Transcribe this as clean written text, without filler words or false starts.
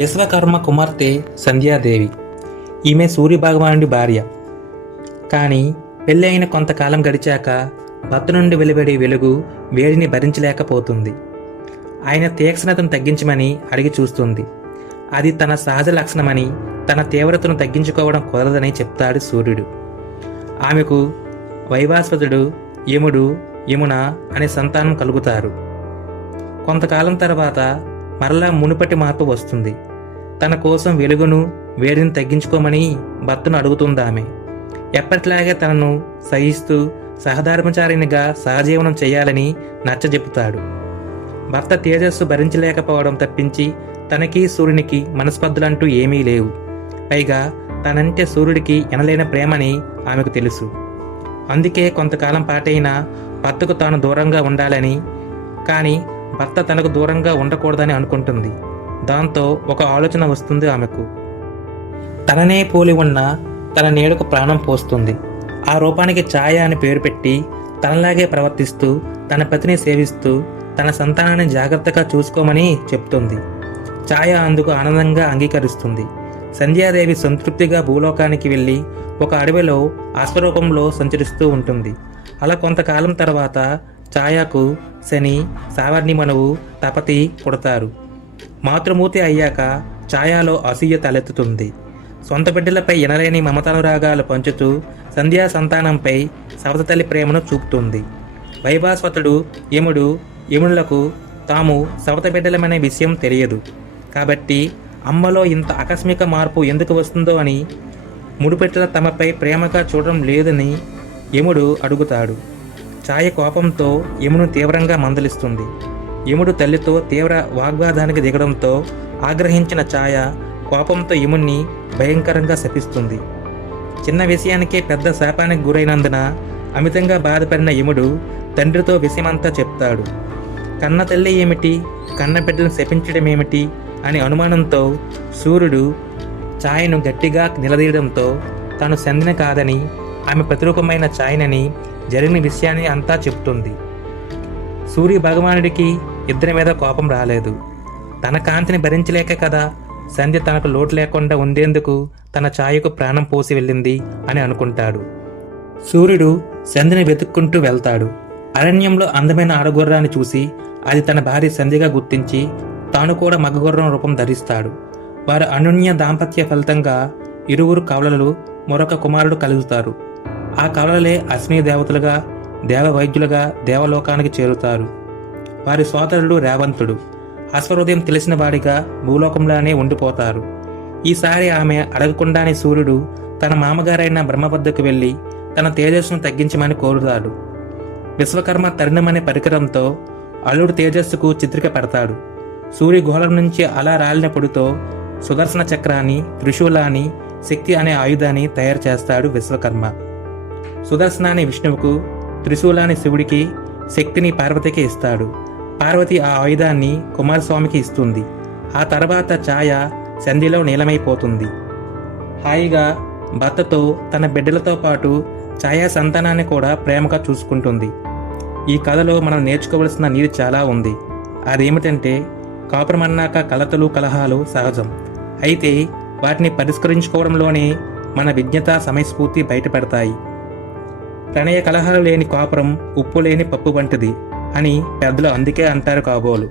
విశ్వకర్మ కుమార్తె సంధ్యాదేవి. ఈమె సూర్యభగవానుడి భార్య. కానీ పెళ్ళి అయిన కొంతకాలం గడిచాక భర్త నుండి వెలువడే వెలుగు వేడిని భరించలేకపోతుంది. ఆయన తీక్ష్ణతను తగ్గించమని అడిగి చూస్తుంది. అది తన సహజ లక్షణమని, తన తీవ్రతను తగ్గించుకోవడం కుదరదని చెప్తాడు సూర్యుడు. ఆమెకు వైవాస్వతుడు, యముడు, యమున అనే సంతానం కలుగుతారు. కొంతకాలం తర్వాత మరలా మునుపటి మార్పు వస్తుంది. తన కోసం వెలుగును, వేడిని తగ్గించుకోమని భర్తను అడుగుతుందామె. ఎప్పటిలాగే తనను సహిస్తూ సహధర్మచారినిగా సహజీవనం చేయాలని నచ్చజెప్పుతాడు. భర్త తేజస్సు భరించలేకపోవడం తప్పించి తనకి సూర్యునికి మనస్పర్ధలంటూ ఏమీ లేవు. పైగా తనంటే సూర్యుడికి ఎనలేని ప్రేమని ఆమెకు తెలుసు. అందుకే కొంతకాలం పాటైనా భర్తకు తాను దూరంగా ఉండాలని, కానీ భర్త తనకు దూరంగా ఉండకూడదని అనుకుంటుంది. దాంతో ఒక ఆలోచన వస్తుంది ఆమెకు. తననే పోలి ఉన్న తన నీడకు ప్రాణం పోస్తుంది. ఆ రూపానికి ఛాయ అని పేరు పెట్టి తనలాగే ప్రవర్తిస్తూ తన పతిని సేవిస్తూ తన సంతానాన్ని జాగ్రత్తగా చూసుకోమని చెప్తుంది. ఛాయ అందుకు ఆనందంగా అంగీకరిస్తుంది. సంధ్యాదేవి సంతృప్తిగా భూలోకానికి వెళ్ళి ఒక అడవిలో అశ్వరూపంలో సంచరిస్తూ ఉంటుంది. అలా కొంతకాలం తర్వాత ఛాయకు శని, సావర్ణిమనువు, తపతి పుడతారు. మాతృమూర్తి అయ్యాక ఛాయలో అసూయ తలెత్తుతుంది. సొంత బిడ్డలపై ఎనలేని మమతానురాగాలు పంచుతూ సంధ్యా సంతానంపై సవతతల్లి ప్రేమను చూపుతుంది. వైభాస్వతుడు, యముడు, యమునులకు తాము సవత బిడ్డలమనే విషయం తెలియదు. కాబట్టి అమ్మలో ఇంత ఆకస్మిక మార్పు ఎందుకు వస్తుందో అని, ముడిపెట్టల తమపై ప్రేమగా చూడడం లేదని యముడు అడుగుతాడు. ఛాయ కోపంతో యమును తీవ్రంగా మందలిస్తుంది. యముడు తల్లితో తీవ్ర వాగ్వాదానికి దిగడంతో ఆగ్రహించిన ఛాయ కోపంతో యముణ్ణి భయంకరంగా శపిస్తుంది. చిన్న విషయానికే పెద్ద శాపానికి గురైనందున అమితంగా బాధపడిన యముడు తండ్రితో విషయమంతా చెప్తాడు. కన్న తల్లి ఏమిటి, కన్న బిడ్డను శపించడం ఏమిటి అనే అనుమానంతో సూర్యుడు ఛాయను గట్టిగా నిలదీయడంతో తాను సంధిన కాదని, ఆమె ప్రతిరూపమైన ఛాయనని జరిగిన విషయాన్ని అంతా చెప్తుంది. సూర్య భగవానుడికి ఇద్దరి మీద కోపం రాలేదు. తన కాంతిని భరించలేక కదా సంధ్య తనకు లోటు లేకుండా ఉండేందుకు తన ఛాయకు ప్రాణం పోసి వెళ్ళింది అని అనుకుంటాడు. సూర్యుడు సంధ్యని వెతుక్కుంటూ వెళ్తాడు. అరణ్యంలో అందమైన ఆడగుర్రాన్ని చూసి అది తన భార్య సంధ్యగా గుర్తించి తాను కూడా మగగుర్రం రూపం ధరిస్తాడు. వారి అనన్య దాంపత్య ఫలితంగా ఇరువురు కవలలు, మరొక కుమారుడు కలుగుతారు. ఆ కవలలే అశ్విని దేవతలుగా, దేవ వైద్యులుగా దేవలోకానికి చేరుతారు. వారి సోదరుడు రేవంతుడు అశ్వహృదయం తెలిసిన వాడిగా భూలోకంలోనే ఉండిపోతారు. ఈసారి ఆమె అడగకుండానే సూర్యుడు తన మామగారైన బ్రహ్మ వద్దకు వెళ్ళి తన తేజస్సును తగ్గించమని కోరుతాడు. విశ్వకర్మ తరుణమనే పరికరంతో అల్లుడు తేజస్సుకు చిత్రిక పెడతాడు. సూర్య గుహల నుంచి అలా రాలిన పొడితో సుదర్శన చక్రాన్ని, త్రిశూలాన్ని, శక్తి అనే ఆయుధాన్ని తయారు చేస్తాడు విశ్వకర్మ. సుదర్శనాన్ని విష్ణువుకు, త్రిశూలాన్ని శివుడికి, శక్తిని పార్వతికి ఇస్తాడు. పార్వతి ఆ ఆయుధాన్ని కుమారస్వామికి ఇస్తుంది. ఆ తర్వాత ఛాయ సంధిలో నీలమైపోతుంది. హాయిగా భర్తతో తన బిడ్డలతో పాటు ఛాయ సంతానాన్ని కూడా ప్రేమగా చూసుకుంటుంది. ఈ కథలో మనం నేర్చుకోవలసిన నీతి చాలా ఉంది. అదేమిటంటే, కాపురమన్నాక కలతలు, కలహాలు సహజం. అయితే వాటిని పరిష్కరించుకోవడంలోనే మన విజ్ఞత, సమయస్ఫూర్తి బయటపడతాయి. ప్రణయ కలహాలు లేని కాపురం ఉప్పు లేని పప్పు వంటిది అని పెద్దలు అందుకే అంటారు కాబోలు.